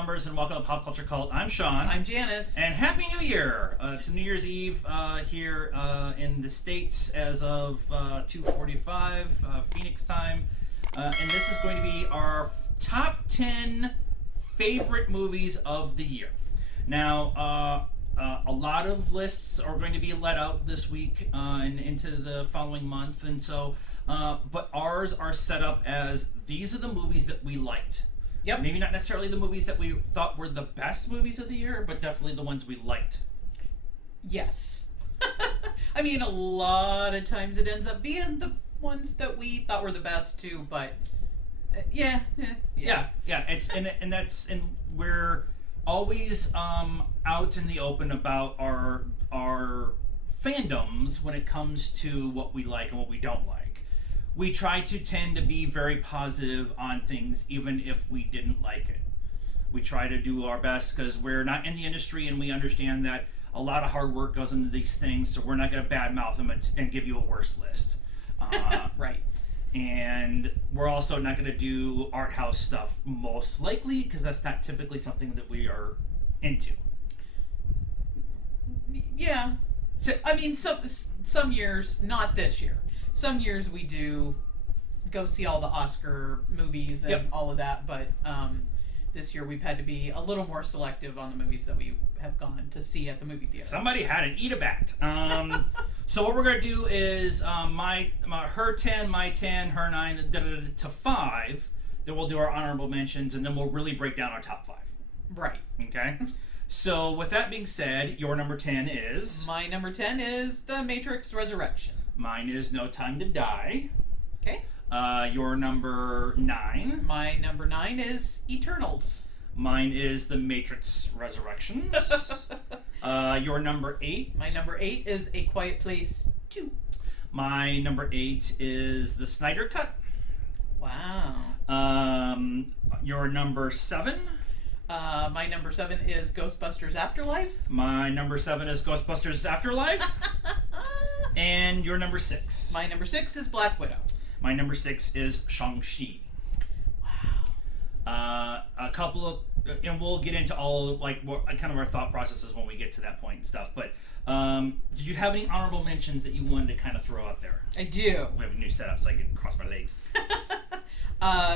members, and welcome to Pop Culture Cult. I'm Sean. I'm Janice. And Happy New Year! It's New Year's Eve here in the States as of 2:45 Phoenix time. And this is going to be our top 10 favorite movies of the year. Now, a lot of lists are going to be let out this week and into the following month, and so, but ours are set up as these are the movies that we liked. Yep. Maybe not necessarily the movies that we thought were the best movies of the year, but definitely the ones we liked. Yes. I mean, a lot of times it ends up being the ones that we thought were the best too, but yeah. It's and we're always out in the open about our fandoms when it comes to what we like and what we don't like. We try to tend to be very positive on things, even if we didn't like it. We try to do our best because we're not in the industry and we understand that a lot of hard work goes into these things, so we're not going to badmouth them and give you a worse list. Right. And we're also not going to do art house stuff, most likely, because that's not typically something that we are into. Yeah. I mean, some years, not this year. Some years we do go see all the Oscar movies and all of that, but this year we've had to be a little more selective on the movies that we have gone to see at the movie theater. Somebody had an eat a bat. So what we're going to do is her 10, my 10, her 9, to 5. Then we'll do our honorable mentions, and then we'll really break down our top 5. Right. Okay? So with that being said, your number 10 is? My number 10 is The Matrix Resurrection. Mine is No Time to Die. Okay. Your number 9. My number 9 is Eternals. Mine is The Matrix Resurrections. Your number 8. My number 8 is A Quiet Place 2. My number 8 is The Snyder Cut. Wow. Your number 7. My number 7 is Ghostbusters Afterlife. My number 7 is Ghostbusters Afterlife. And your number 6. My number 6 is Black Widow. My number 6 is Shang-Chi. Wow. A couple of, and we'll get into all like kind of our thought processes when we get to that point and stuff. But did you have any honorable mentions that you wanted to kind of throw out there? I do. We have a new setup, so I can cross my legs.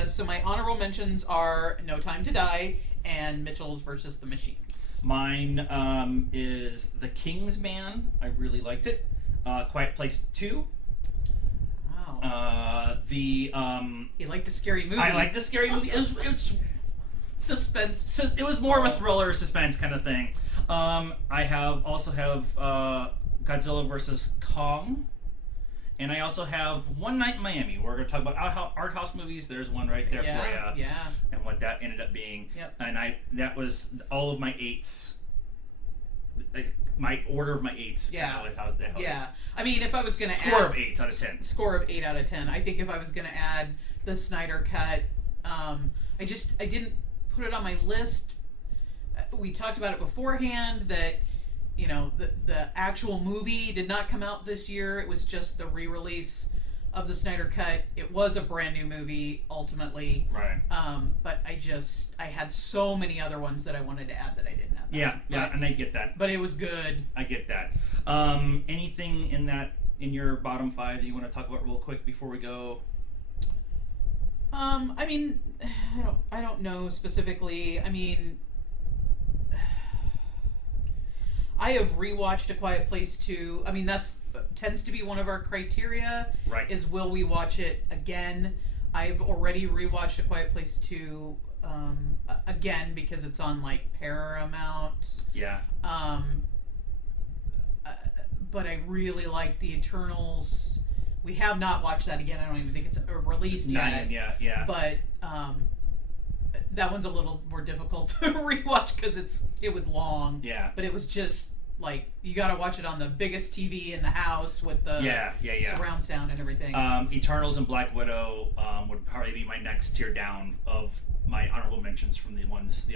So my honorable mentions are No Time to Die and Mitchell's versus the Machines. Mine is The King's Man. I really liked it. Quiet Place 2. Wow. You liked a scary movie. I liked the scary movie. It was suspense. It was more of a thriller, suspense kind of thing. I also have Godzilla versus Kong. And I also have One Night in Miami. We're going to talk about art house movies. There's one right there for you. Yeah. And what that ended up being. Yep. And that was all of my 8s. My order of my 8s. Yeah. Yeah. I mean, if I was going to add... Score of 8 out of 10. Score of 8 out of 10. I think if I was going to add the Snyder Cut, I didn't put it on my list. We talked about it beforehand that, you know, the actual movie did not come out this year. It was just the re-release of the Snyder Cut. It was a brand new movie, ultimately. Right. But I had so many other ones that I wanted to add that I didn't add. Yeah, and I get that. But it was good. I get that. Anything in your bottom 5 that you want to talk about real quick before we go? I mean, I don't know specifically. I mean, I have rewatched A Quiet Place 2. I mean, that's tends to be one of our criteria. Right. Is will we watch it again? I've already rewatched A Quiet Place 2 again because it's on like Paramount. Yeah. But I really like The Eternals. We have not watched that again. I don't even think it's released yet. Yeah. But that one's a little more difficult to rewatch because it was long. Yeah. But it was just like you got to watch it on the biggest TV in the house with the surround sound and everything. Eternals and Black Widow would probably be my next tier down of my honorable mentions from the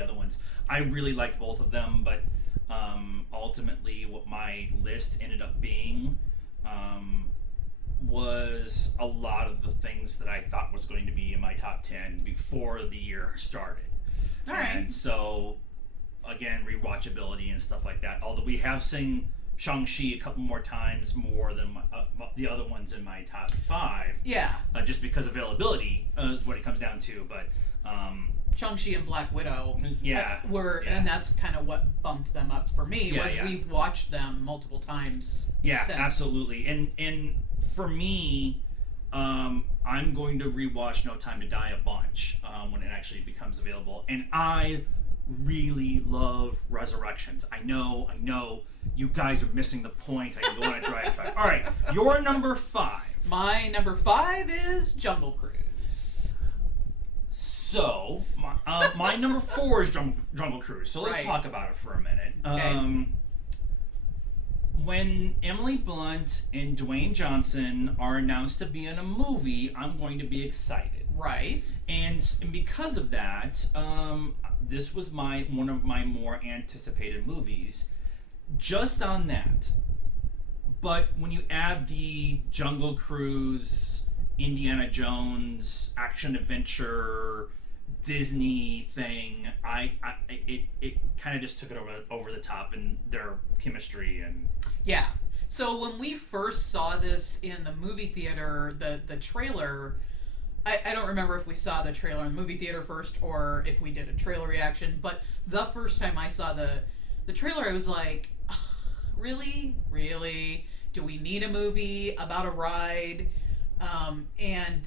other ones. I really liked both of them, but ultimately what my list ended up being was a lot of the things that I thought was going to be in my top 10 before the year started. All right. And so, again, rewatchability and stuff like that. Although we have seen Shang-Chi a couple more times more than the other ones in my top 5. Yeah. Just because availability is what it comes down to. But Shang-Chi and Black Widow were, yeah. and that's kind of what bumped them up for me. We've watched them multiple times. Yeah, since. absolutely. And for me, I'm going to rewatch No Time to Die a bunch when it actually becomes available. And I really love Resurrections. I know. You guys are missing the point. I can go on a drive. All right, your number 5. My number 5 is Jungle Cruise. So, my number 4 is Jungle Cruise. So let's talk about it for a minute. Okay. When Emily Blunt and Dwayne Johnson are announced to be in a movie, I'm going to be excited. Right. And because of that, this was one of my more anticipated movies. Just on that. But when you add the Jungle Cruise, Indiana Jones, action adventure, Disney thing, it kind of just took it over the top in their chemistry and yeah. So when we first saw this in the movie theater, the trailer, I don't remember if we saw the trailer in the movie theater first or if we did a trailer reaction, but the first time I saw the trailer, I was like, really? Do we need a movie about a ride? And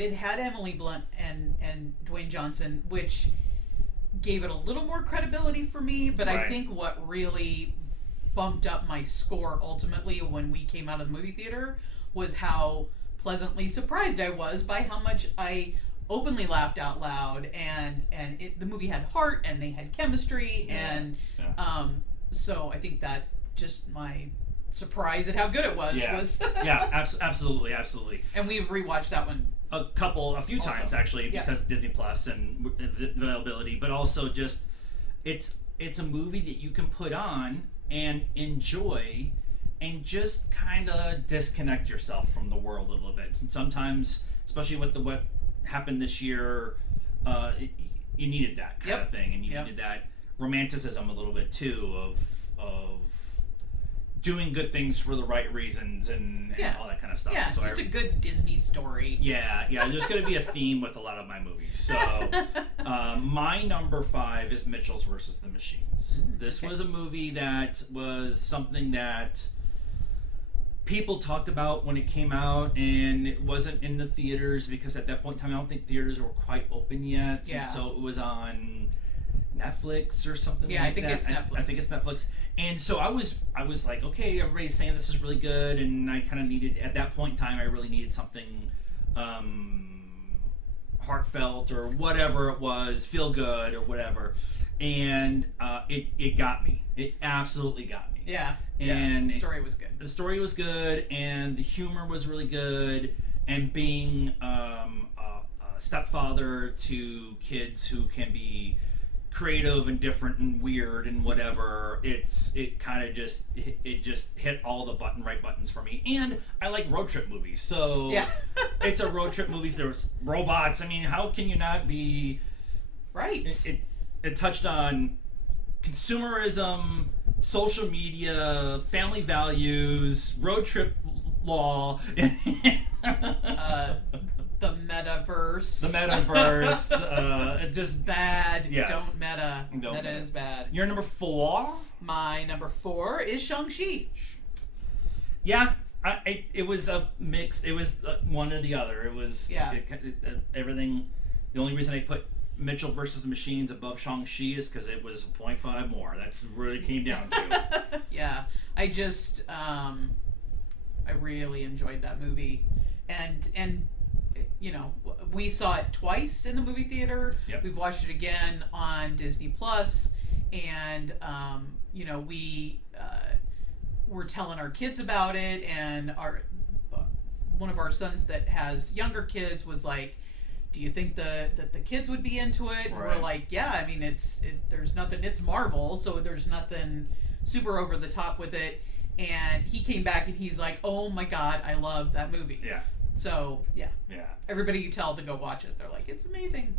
it had Emily Blunt and Dwayne Johnson, which gave it a little more credibility for me, but I think what really bumped up my score ultimately when we came out of the movie theater was how pleasantly surprised I was by how much I openly laughed out loud, and the movie had heart and they had chemistry, and so I think that just my surprise at how good it was was absolutely. And we've rewatched that one a few times actually, because Disney Plus and availability, but also just it's a movie that you can put on and enjoy and just kind of disconnect yourself from the world a little bit. And sometimes, especially with what happened this year, you needed that kind of thing, and you needed that romanticism a little bit too of doing good things for the right reasons and all that kind of stuff. Yeah, so just a good Disney story. Yeah, there's going to be a theme with a lot of my movies. So my number 5 is Mitchells versus the Machines. This was a movie that was something that people talked about when it came out, and it wasn't in the theaters because at that point in time I don't think theaters were quite open yet. Yeah. And so it was on Netflix or something like that. I think it's Netflix. I think it's Netflix. And so I was like, okay, everybody's saying this is really good, and I kind of needed, at that point in time, I really needed something heartfelt or whatever it was, feel good or whatever. And it got me. It absolutely got me. Yeah. And the story was good. The story was good, and the humor was really good, and being a stepfather to kids who can be creative and different and weird and whatever, it kind of just hit all the right buttons for me. And I like road trip movies, so it's a road trip movies. There's robots. I mean, how can you not be right? It touched on consumerism, social media, family values, road trip law. The metaverse. Just bad. Yes. Don't meta. Meta is bad. Your number 4? My number 4 is Shang-Chi. Yeah, it was a mix. It was one or the other. It was everything. The only reason I put Mitchell versus Machines above Shang-Chi is because it was 0.5 more. That's what it came down to. Yeah, I just I really enjoyed that movie, and you know, we saw it twice in the movie theater. Yep. We've watched it again on Disney Plus, and you know, we were telling our kids about it, and one of our sons that has younger kids was like, do you think that the kids would be into it? And we're like, yeah, I mean, there's nothing, it's Marvel, so there's nothing super over the top with it. And he came back and he's like, oh my God, I love that movie. Yeah. So, yeah. Yeah. Everybody you tell to go watch it, they're like, it's amazing.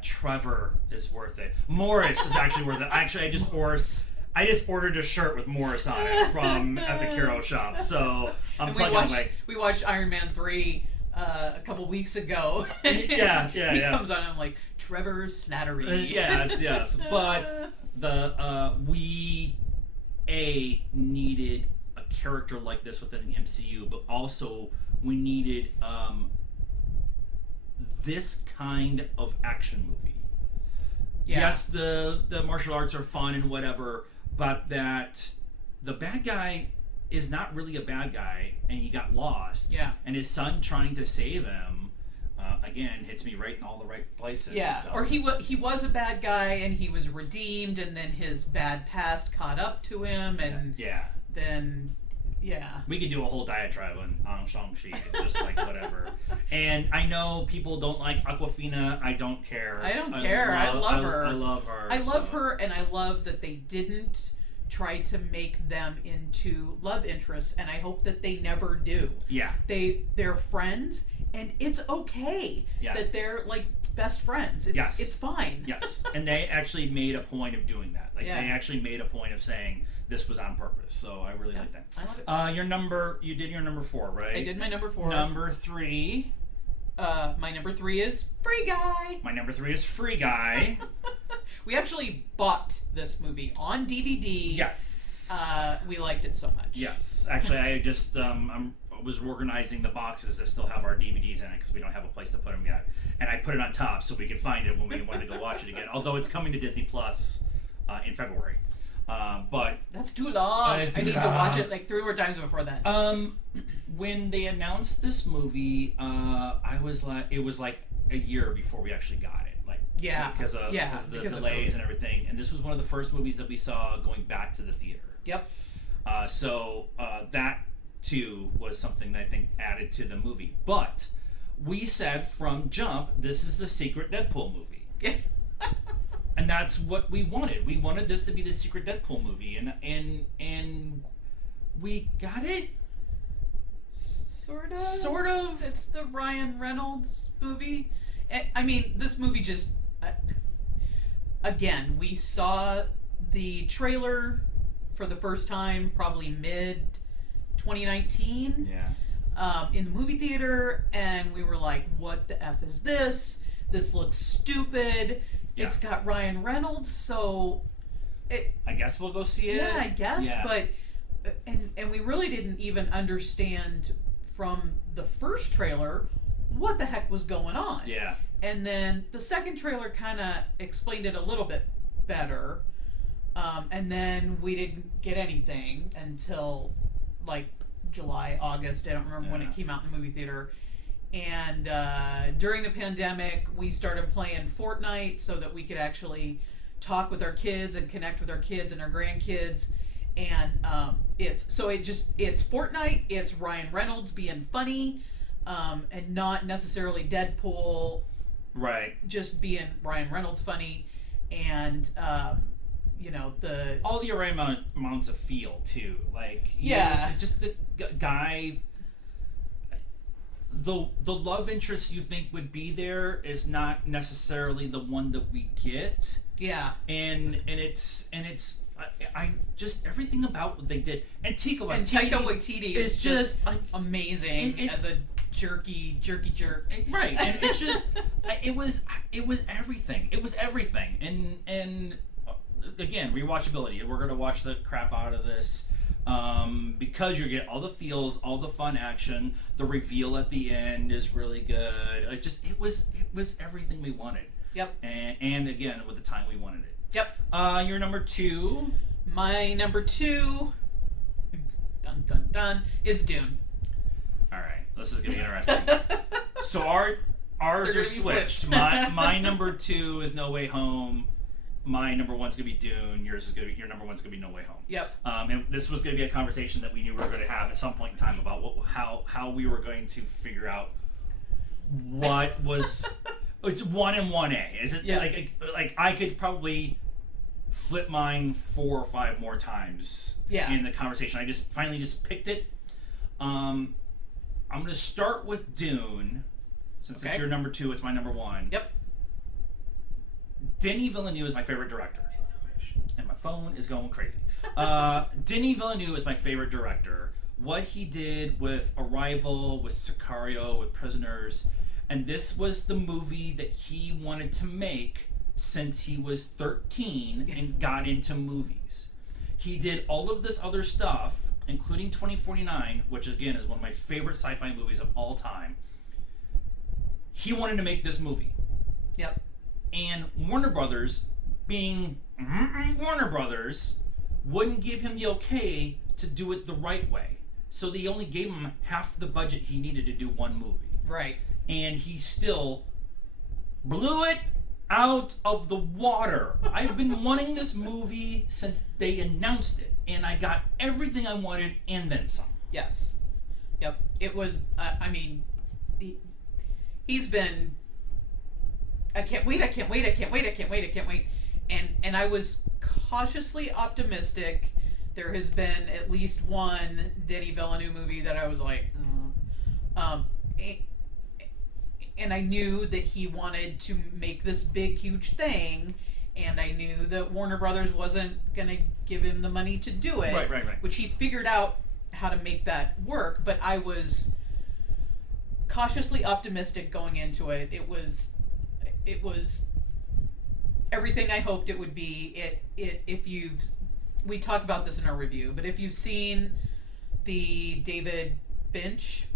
Trevor is worth it. Morris is actually worth it. Actually, I just ordered a shirt with Morris on it from Epic Hero Shop. So I'm plugging we watched Iron Man 3 a couple weeks ago. He comes on and I'm like, Trevor Slattery. Yes. But we needed a character like this within the MCU, but also we needed this kind of action movie. Yeah. Yes, the martial arts are fun and whatever, but that the bad guy is not really a bad guy, and he got lost. Yeah. And his son trying to save him, again, hits me right in all the right places. Yeah. Or he was a bad guy, and he was redeemed, and then his bad past caught up to him, and then. Yeah. We could do a whole diatribe on Shang-Chi. It's just like whatever. And I know people don't like Awkwafina. I don't care. I love her. I love her. I love her, and I love that they didn't try to make them into love interests, and I hope that they never do. Yeah. They're friends, and it's okay that they're like best friends. It's fine. Yes. And they actually made a point of doing that. Like they actually made a point of saying this was on purpose. So I really like that. I love it. You did your number 4, right? I did my number 4. Number 3. My number 3 is Free Guy. My number 3 is Free Guy. We actually bought this movie on DVD. Yes. We liked it so much. Yes. Actually, I just I was organizing the boxes that still have our DVDs in it because we don't have a place to put them yet. And I put it on top so we could find it when we wanted to go watch it again. Although it's coming to Disney Plus in February. But that's too long. I need to watch it like 3 more times before that. When they announced this movie, it was like a year before we actually got it. Like because of the delays and everything. And this was one of the first movies that we saw going back to the theater. Yep. So that too was something that I think added to the movie. But we said from jump, this is the secret Deadpool movie. Yeah. And that's what we wanted. We wanted this to be the secret Deadpool movie, and we got it. Sort of. Sort of. It's the Ryan Reynolds movie. I mean, this movie just. Again, we saw the trailer for the first time probably mid 2019. Yeah. In the movie theater, and we were like, "What the f is this? This looks stupid." Yeah. It's got Ryan Reynolds, so I guess we'll go see it. Yeah, I guess, but and we really didn't even understand from the first trailer what the heck was going on. Yeah. And then the second trailer kind of explained it a little bit better, and then we didn't get anything until like July, August. I don't remember when it came out in the movie theater. And during the pandemic, we started playing Fortnite so that we could actually talk with our kids and connect with our kids and our grandkids. And it's Fortnite, it's Ryan Reynolds being funny, and not necessarily Deadpool. Right. Just being Ryan Reynolds funny, and all the right amounts of feel too. Like just the guy. The love interest you think would be there is not necessarily the one that we get. Yeah. And it's I just everything about what they did. And Taika Waititi is just like amazing as a jerky jerk. Right. And it's just it was everything. It was everything. And again, rewatchability. We're gonna watch the crap out of this. Because you get all the feels, all the fun action. The reveal at the end is really good. It was everything we wanted. Yep. And again, with the time we wanted it. Yep. Your number 2. My number 2. Dun dun dun is Dune. All right, this is gonna be interesting. So ours are switched. My number 2 is No Way Home. My number 1's gonna be Dune. Your number 1's gonna be No Way Home. Yep. And this was gonna be a conversation that we knew we were gonna have at some point in time about how we were going to figure out what was. It's 1 and 1A. Is it like I could probably flip mine 4 or 5 more times in the conversation. I just finally just picked it. I'm gonna start with Dune since it's your number 2. It's my number 1. Yep. Denis Villeneuve is my favorite director. And my phone is going crazy. Denis Villeneuve is my favorite director. What he did with Arrival, with Sicario, with Prisoners, and this was the movie that he wanted to make since he was 13 and got into movies. He did all of this other stuff, including 2049, which again is one of my favorite sci-fi movies of all time. He wanted to make this movie. Yep. And Warner Brothers, being Warner Brothers, wouldn't give him the okay to do it the right way. So they only gave him half the budget he needed to do one movie. Right. And he still blew it out of the water. I've been wanting this movie since they announced it, and I got everything I wanted and then some. Yes. Yep. It was, he's been, I can't wait. And I was cautiously optimistic. There has been at least one Denis Villeneuve movie that I was like, and I knew that he wanted to make this big, huge thing, and I knew that Warner Brothers wasn't going to give him the money to do it. Right. Which he figured out how to make that work, but I was cautiously optimistic going into it. It was everything I hoped it would be. We talked about this in our review, but if you've seen the David Finch,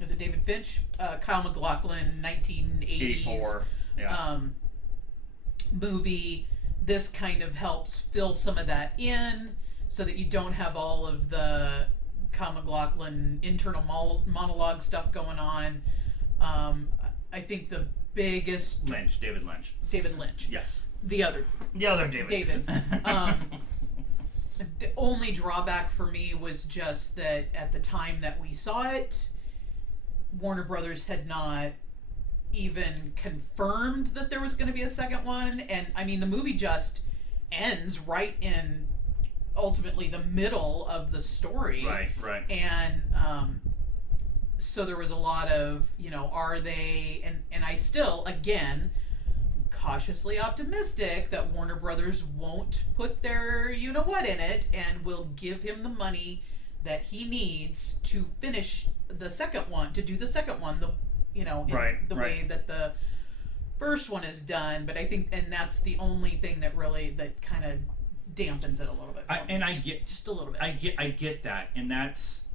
is it David Finch? Kyle MacLachlan 1980s 84. Yeah. Movie, this kind of helps fill some of that in so that you don't have all of the Kyle MacLachlan internal monologue stuff going on. I think the biggest... David Lynch. David Lynch. Yes. The other David. The only drawback for me was just that at the time that we saw it, Warner Brothers had not even confirmed that there was going to be a second one. And I mean, the movie just ends right in ultimately the middle of the story. Right. And so there was a lot of, are they, and I still, again, cautiously optimistic that Warner Brothers won't put their you-know-what in it and will give him the money that he needs to finish the second one, to do the second one, way that the first one is done. But I think, and that's the only thing that kind of dampens it a little bit. Just a little bit. I get that, and that's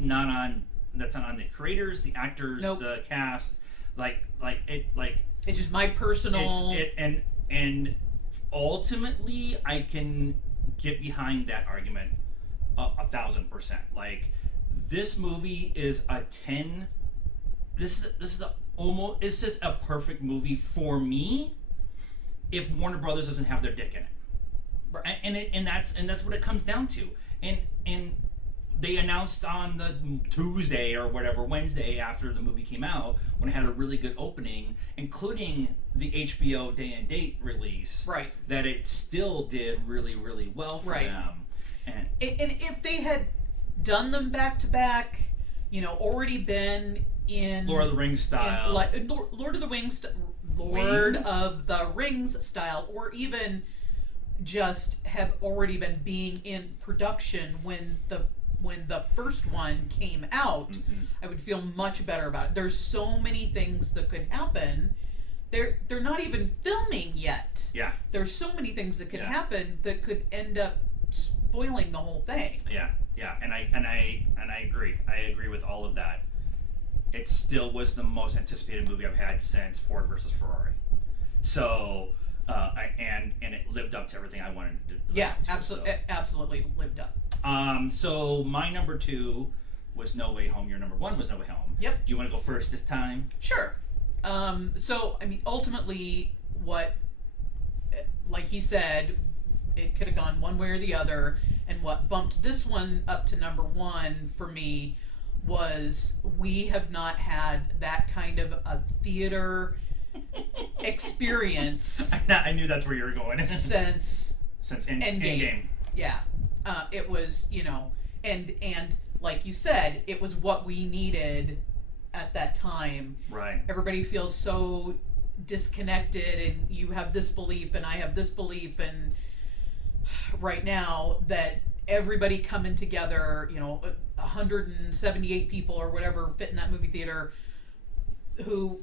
not on the creators, the actors, nope. The cast, it's just my personal. And ultimately, I can get behind that argument 1,000%. Like, this movie is a 10. This is it's just a perfect movie for me. If Warner Brothers doesn't have their dick in it, right. and that's what it comes down to. And they announced on the Tuesday or whatever, Wednesday after the movie came out, when it had a really good opening, including the HBO day and date release, right, that it still did really, really well for them. And if they had done them back to back, already been in Lord of the Rings style, Lord of the Rings style, or even just have already been being in production when the first one came out, mm-hmm. I would feel much better about it. There's so many things that could happen. They're not even filming yet. Yeah. There's so many things that could happen that could end up spoiling the whole thing. Yeah. And I agree. I agree with all of that. It still was the most anticipated movie I've had since Ford versus Ferrari. So, and it lived up to everything I wanted to do. Yeah, absolutely, absolutely lived up. So my number 2 was No Way Home. Your number 1 was No Way Home. Yep. Do you want to go first this time? Sure. So, I mean, ultimately, like he said, it could have gone one way or the other, and what bumped this one up to number 1 for me was we have not had that kind of a theater experience. I knew that's where you were going. since Endgame. Yeah. It was, and like you said, it was what we needed at that time. Right. Everybody feels so disconnected, and you have this belief and I have this belief, and right now that everybody coming together, 178 people or whatever fit in that movie theater who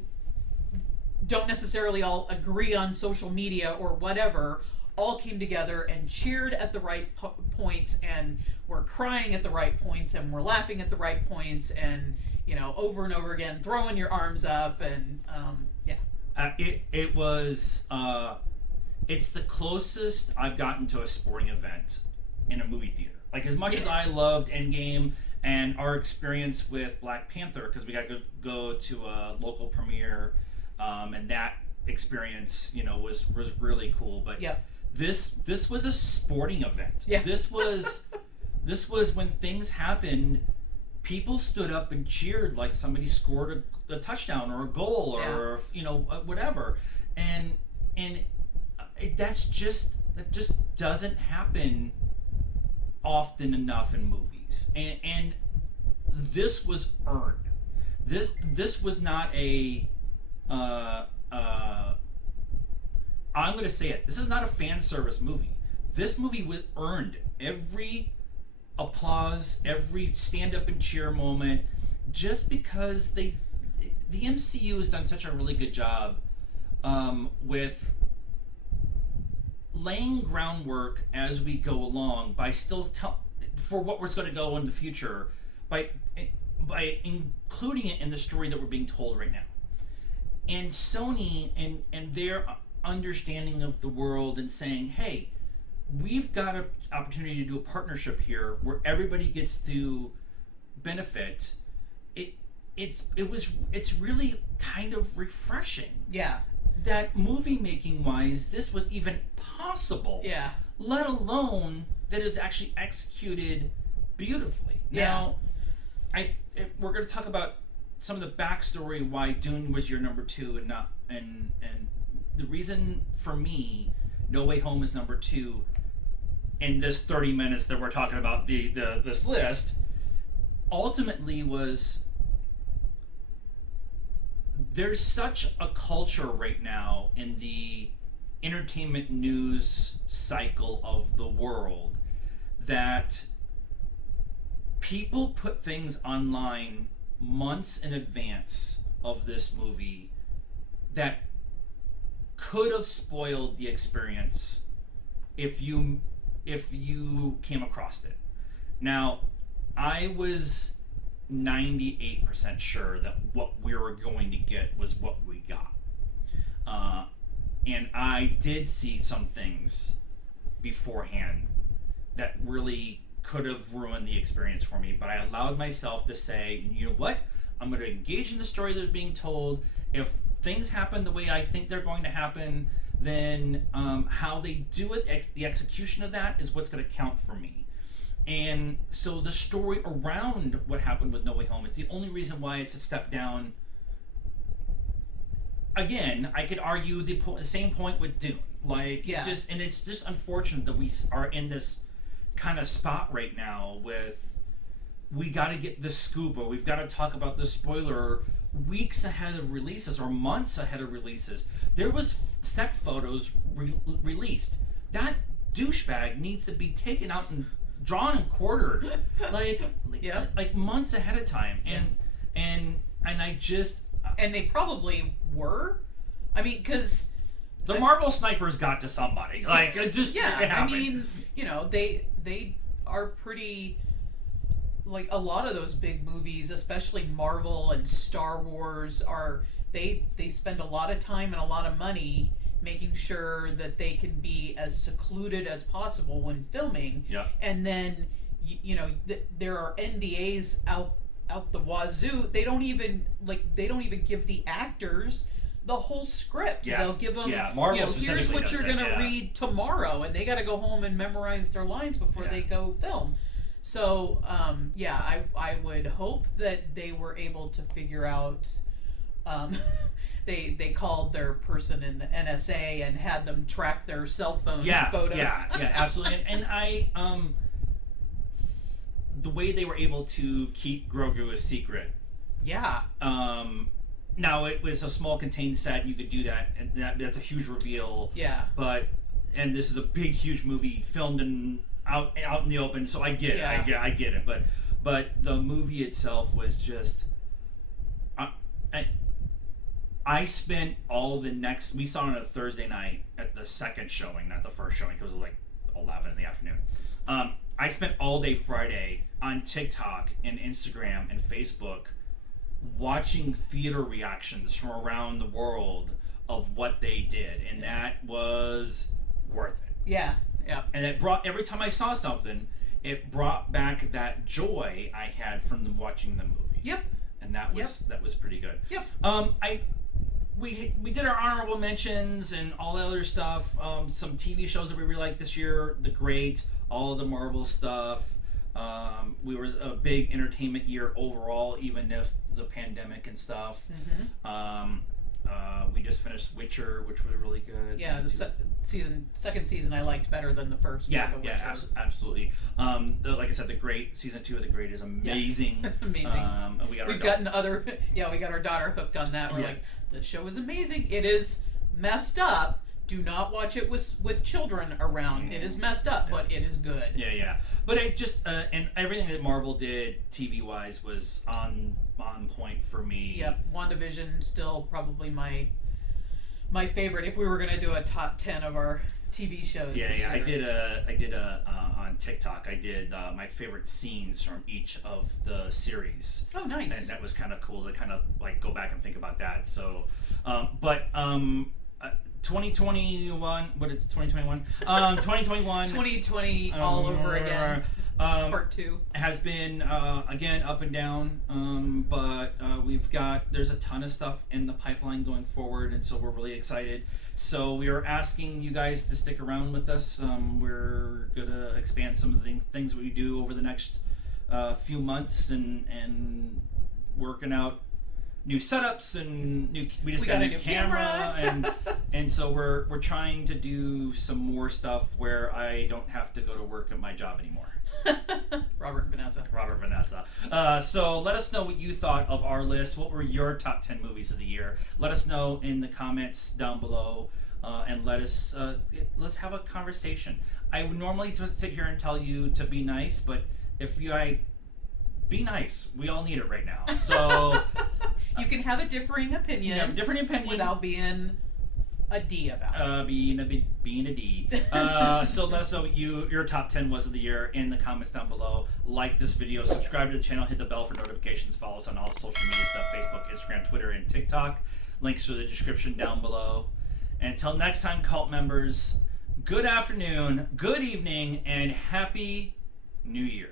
don't necessarily all agree on social media or whatever, all came together and cheered at the right points, and were crying at the right points, and were laughing at the right points, and over and over again throwing your arms up, and it was it's the closest I've gotten to a sporting event in a movie theater. Like, as much as I loved Endgame and our experience with Black Panther, because we got to go to a local premiere, and that experience, was really cool. But yep. This was a sporting event. Yeah. This was when things happened. People stood up and cheered like somebody scored a touchdown or a goal or whatever, and that just doesn't happen often enough in movies, and this was earned. This was not a I'm going to say it. This is not a fan service movie. This movie was earned every applause, every stand up and cheer moment, just because the MCU has done such a really good job with laying groundwork as we go along by still for what we're going to go in the future by including it in the story that we're being told right now. And Sony and their understanding of the world and saying, hey, we've got an opportunity to do a partnership here where everybody gets to benefit. It's really kind of refreshing. Yeah. That movie making wise, this was even possible. Yeah. Let alone that it was actually executed beautifully. Yeah. Now, if we're going to talk about some of the backstory why Dune was your number 2 and not and the reason for me No Way Home is number 2 in this 30 minutes that we're talking about this list ultimately was there's such a culture right now in the entertainment news cycle of the world that people put things online months in advance of this movie that could have spoiled the experience if you came across it. Now, I was 98% sure that what we were going to get was what we got. And I did see some things beforehand that really could have ruined the experience for me, but I allowed myself to say, you know what? I'm going to engage in the story that's being told. If things happen the way I think they're going to happen, then how they do it, the execution of that is what's going to count for me. And so the story around what happened with No Way Home is the only reason why it's a step down. Again, I could argue the same point with Dune. It's just unfortunate that we are in this kind of spot right now with we got to get the scoop or we've got to talk about the spoiler weeks ahead of releases or months ahead of releases. There was set photos released. That douchebag needs to be taken out and drawn and quartered like months ahead of time. And I just and they probably were. I mean, because the Marvel snipers got to somebody. Like it just it happened. I mean, they are pretty. Like a lot of those big movies, especially Marvel and Star Wars, they spend a lot of time and a lot of money making sure that they can be as secluded as possible when filming. Yeah. And then there are NDAs out the wazoo. They don't even give the actors the whole script. Yeah. They'll give them Marvel here's what you're going to yeah. read tomorrow, and they got to go home and memorize their lines before they go film. So, I would hope that they were able to figure out. They called their person in the NSA and had them track their cell phone photos. Yeah, absolutely. And I, the way they were able to keep Grogu a secret. Yeah. now it was a small contained set. You could do that, and that's a huge reveal. Yeah. And this is a big, huge movie filmed out in the open. So I get it. I get it. But the movie itself was just. I spent all the next. We saw it on a Thursday night at the second showing, not the first showing, because it was like 11 in the afternoon. I spent all day Friday on TikTok and Instagram and Facebook watching theater reactions from around the world of what they did, and that was worth it. Yeah. And it brought, every time I saw something, it brought back that joy I had from watching the movie. Yep. And that was pretty good. Yep. We did our honorable mentions and all the other stuff. Some TV shows that we really liked this year: The Great, all of the Marvel stuff. We were a big entertainment year overall, even if the pandemic and stuff. Mm-hmm. We just finished Witcher, which was really good. Yeah, the second season I liked better than the first. Yeah, absolutely. Like I said, The Great, season 2 of The Great is amazing. Yeah. Amazing. We got our daughter hooked on that. We're like, the show is amazing. It is messed up. Do not watch it with children around. It is messed up, but it is good. Yeah. But it just and everything that Marvel did TV wise was on point for me. Yep, WandaVision still probably my favorite. If we were gonna do a top 10 of our TV shows. Yeah. This year. I did a on TikTok. I did my favorite scenes from each of the series. Oh, nice. And that was kind of cool to kind of like go back and think about that. So, 2021. What is 2021? 2021. 2020 all over again. Part 2 has been again up and down, but there's a ton of stuff in the pipeline going forward, and so we're really excited. So we are asking you guys to stick around with us. We're gonna expand some of the things we do over the next few months, and working out new setups and we just got a new camera and so we're trying to do some more stuff where I don't have to go to work at my job anymore. Robert and Vanessa. So let us know what you thought of our list. What were your top 10 movies of the year? Let us know in the comments down below, and let's have a conversation. I would normally sit here and tell you to be nice, but be nice. We all need it right now. So you can have a differing opinion. Without being a D about it. Being a D. So let us know what your top 10 was of the year in the comments down below. Like this video, subscribe to the channel, hit the bell for notifications, follow us on all social media stuff, Facebook, Instagram, Twitter, and TikTok. Links are in the description down below. And until next time, cult members, good afternoon, good evening, and Happy New Year.